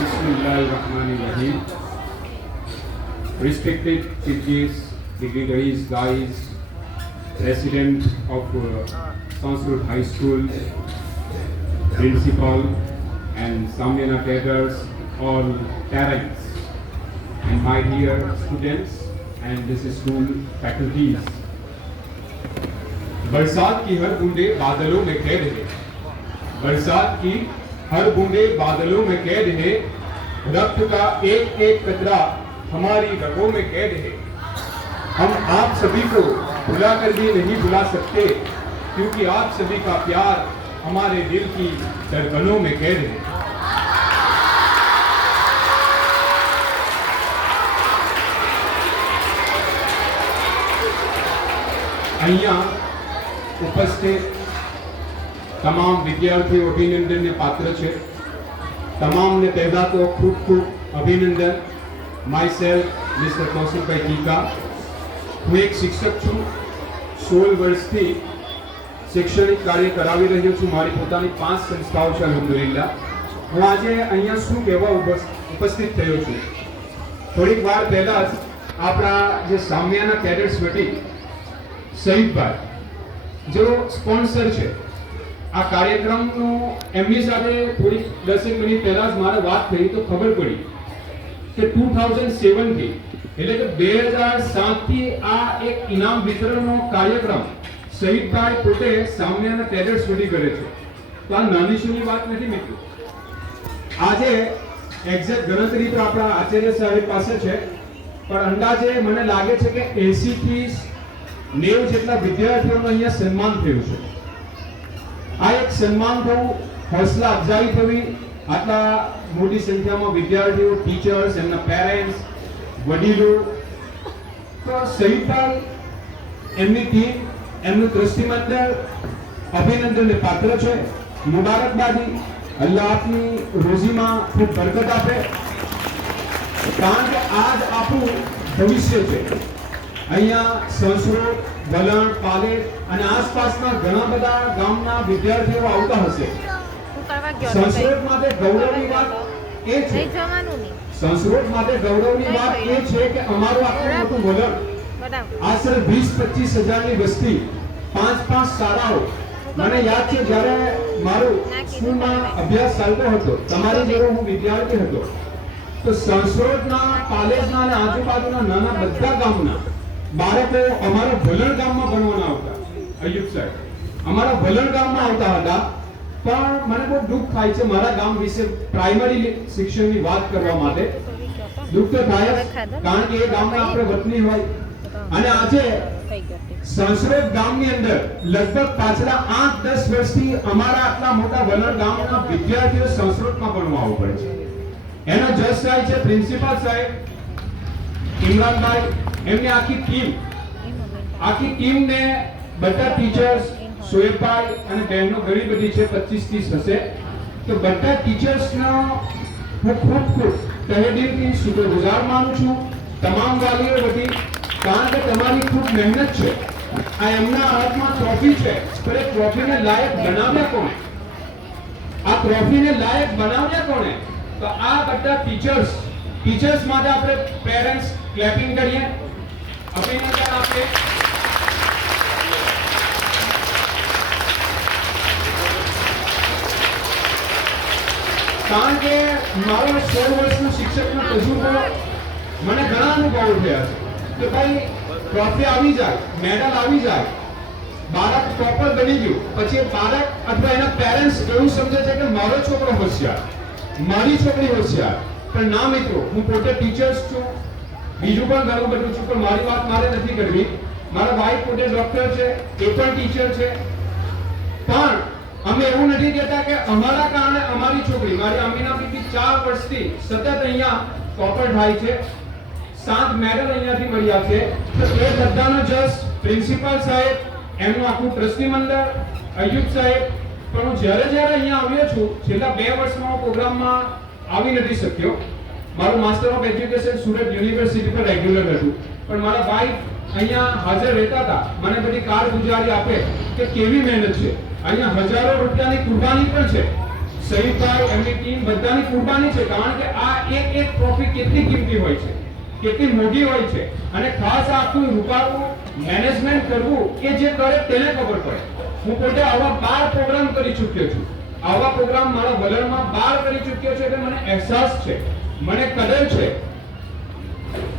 Bismillahirrahmanirrahim. Respected chiefs, dignitaries, guys, President of Sanskrit High School, Principal and Samyana cadres, all parents, and my dear students and this school faculties. बरसात की हर बूंदे बादलों में कैद है, बरसात की हर बूंदे बादलों में कैद है, रक्त का एक एक कतरा हमारी रगों में कैद है। हम आप सभी को भुला कर भी नहीं भुला सकते, क्योंकि आप सभी का प्यार हमारे दिल की धड़कनों में कैद है। અહીંયા ઉપસ્થિત તમામ વિદ્યાર્થીઓ અભિનંદનને પાત્ર છે। તમામને પહેલા તો ખૂબ ખૂબ અભિનંદન। માય સેલ્ફ મિસ્ટર કૌશિકભાઈ ટીકા, હું એક શિક્ષક છું। 16 વર્ષથી શૈક્ષણિક કાર્ય કરાવી રહ્યો છું। મારી પોતાની 5 સંસ્થાઓ છે અલહમદુલિલ્લાહ। હું આજે અહીંયા શું કહેવા ઉપસ્થિત થયો છું? થોડીક વાર પહેલા જ આપણા જે સામ્યાના કેડેટ્સ વટી શહીદભાઈ जो स्पॉन्सर है आ कार्यक्रम एमनी साथे थोड़ी 10 मिनिट पहला मारे बात थई तो खबर पड़ी कि 2007 थी એટલે કે 2007 થી આ એક ઇનામ વિતરણનો કાર્યક્રમ શહીદભાઈ પોતે સામ્યાના કેડેટ્સ સુધી કરે છે। તો આ નાની સુની વાત નથી મિત્રો। આજે એક્ઝેક્ટ ગણતરી તો આપણા આચાર્ય સાહેબ પાસે છે, પણ અંદાજે મને લાગે છે કે 80 થી 90 જેટલા વિદ્યાર્થીઓનો અહીંયા સન્માન થયું છે। આ એક સન્માન થવું, હौसला અફઝાઈ થવી, આટલા મોટી સંખ્યામાં વિદ્યાર્થીઓ, ટીચર્સ, એમના પેરેન્ટ્સ, વડીલો, તો શહીદભાઈ, એમની ટીમ, એમનું ટ્રસ્ટી મંડળ અભિનંદનને પાત્ર છે। મુબારકબાદી, અલ્લાહ આપની રોજીમાં ખૂબ બરકત આપે, કારણ કે આજ આપણું ભવિષ્ય છે। અહીંયા સંસ્કૃત, વલણ, પાલેટ અને આસપાસના ઘણા બધા ગામના વિદ્યાર્થીઓ આવતા હશે। સંસ્કૃત માટે ગૌરવની વાત એ છે, સંસ્કૃત માટે ગૌરવની વાત એ છે કે અમારું આટલું મોટું વલણ, આશરે 20-25 હજારની વસ્તી, 5-5 શાળાઓ। મને યાદ છે જ્યારે મારું સ્કૂલમાં અભ્યાસ ચાલતો હતો, તમારી જેવો હું વિદ્યાર્થી હતો, તો સંસ્કૃતના, પાલેટના અને આજુબાજુના નાના બધા ગામના બાળકો અમારા વલણ ગામમાં ભણવાના આવતા। અયુબ સાહેબ અમારા વલણ ગામમાં આવતા હતા, પણ મને બહુ દુઃખ થાય છે મારા ગામ વિશે પ્રાઇમરી શિક્ષણની વાત કરવા માટે। દુઃખ તો થાય, કારણ કે એ ગામના આપણે વતની હોય। અને આજે સંસ્કૃત ગામની અંદર લગભગ પાછલા 8-10 વર્ષથી અમારા આટલા મોટા વલણ ગામના વિદ્યાર્થીઓ સંસ્કૃતમાં ભણવા આવવું પડે છે। એનો જજ સાહેબ છે, પ્રિન્સિપાલ સાહેબ ઇમરાનભાઈ, એમની આખી ટીમ ને બધા ટીચર્સ, શોએબભાઈ અને બહેનો ઘણી બધી છે, 25-30 હશે, તો બધા ટીચર્સનો હું ખૂબ તહેદિલથી શુક્રગુજાર માનું છું। તમામ વાલીઓ વતી, કારણ કે તમારી ખૂબ મહેનત છે। આ એમના હાથમાં ટ્રોફી છે, પણ એ ટ્રોફીને લાયક બનાવ્યા કોણે? આ ટ્રોફીને લાયક બનાવ્યા કોણે? તો આ બધા ટીચર્સ માટે આપણે પેરેન્ટ્સ ક્લેપિંગ કરીએ, અભિનંદન આપીએ। કારણ કે મારો 16 વર્ષનો શિક્ષકનો તજુર્બો, મને ઘણા અનુભવો થયા છે કે ભાઈ ટ્રોફી આવી જાય, મેડલ આવી જાય, બાળક ટોપર બની ગયું, પછી બાળક અથવા એના પેરેન્ટ્સ એવું સમજે છે કે મારો છોકરો હોશિયાર, મારી છોકરી હોશિયાર। પણ ના મિત્રો, હું પોતે ટીચર્સ છું, બીજું પણ ઘણું બધું છું, પણ મારી વાત મારે નથી કરવી। મારા ભાઈ પોતે ડોક્ટર છે, એ પણ ટીચર છે, પણ અમે એવું નથી કહેતા કે અમારા કારણે અમારી છોકરી, મારી અમીના બીબી 4 વર્ષથી સતત અહીંયા ટોપર થાય છે, 7 મેડલ અહીંયાથી મળ્યા છે। તો એ બધાનો જસ પ્રિન્સિપાલ સાહેબ, એમનું આખું ટ્રસ્ટી મંડળ, અયુબ સાહેબ। પણ હું જ્યારે અહીંયા આવ્યો છું, છેલ્લા 2 વર્ષમાં હું પ્રોગ્રામમાં આવી નથી શક્યો। મારું master of education Surat university પર રેગ્યુલર હતું, પણ મારા ભાઈ અહીંયા હાજર રહેતા હતા, મને બધી કારગુજારી આપે કે કેવી મહેનત છે। અહીંયા હજારો રૂપિયાની કુરબાની પણ છે। સંયુક્તભાઈ, એમની ટીમ બધાની કુરબાની છે, કારણ કે આ એક ટ્રોફી કેટલી કિંમતી હોય છે, કેટલી મોટી હોય છે, અને ખાસ આખું રૂપારું મેનેજમેન્ટ કરવું એ જે કરે તેને ખબર પડે. હું પોતે આવા 12 પ્રોગ્રામ કરી ચૂક્યો છું. આવા પ્રોગ્રામ મારા વલણમાં 12 કરી ચૂક્યો છે, એટલે મને અહેસાસ છે, મને કદર છે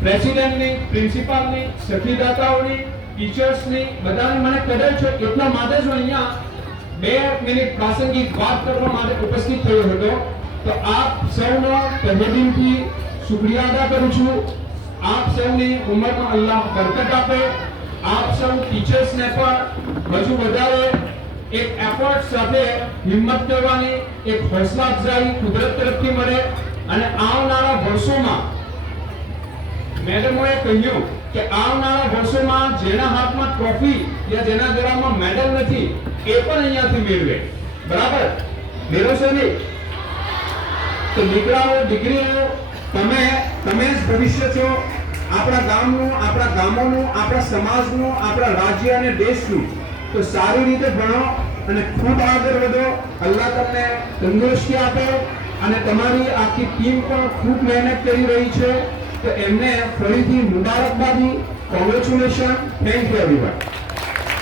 પ્રેસિડેન્ટની, પ્રિન્સિપાલની, સખીદાતાઓની, ટીચર્સની, બધાની મને કદર છે. એટલા માટે જ હું અહીંયા 2 મિનિટ પ્રાસંગિક વાત કરવા માટે ઉપસ્થિત થયો હતો. તો આપ સૌનો તહે દિલથી શુક્રિયા અદા કરું છું. આપ સૌની ઉંમરમાં અલ્લાહ બરકત આપે. આપ સૌ ટીચર્સને પણ હજુ વધારે એક એફર્ટ સાથે હિંમત કરવાની એક હોસલા અફઝાઈ કુદરત તરફથી મળે, અને આવનારા વર્ષોમાં મેડમોએ કહ્યું કે આવનારા વર્ષોમાં જેના હાથમાં ટ્રોફી યા જેના ગળામાં મેડલ નથી એ પણ અહીંયાથી મેળવે. બરાબર મેળવશો નહીં? તો દીકરાઓ, દીકરીઓ, તમે જ ભવિષ્ય છો આપણા ગામનું, આપણા ગામોનું, આપણા સમાજનું, આપણા રાજ્ય અને દેશનું. તો સારી રીતે ભણો અને ખૂબ આગળ વધો. અલ્લાહ તમને તંદુરસ્તી આપે, અને તમારી આખી ટીમ પણ ખૂબ મહેનત કરી રહી છે. તો એમને ફરીથી મુબારકબાદી, કોંગ્રેચ્યુલેશન, થેન્ક યુ એવરીવન.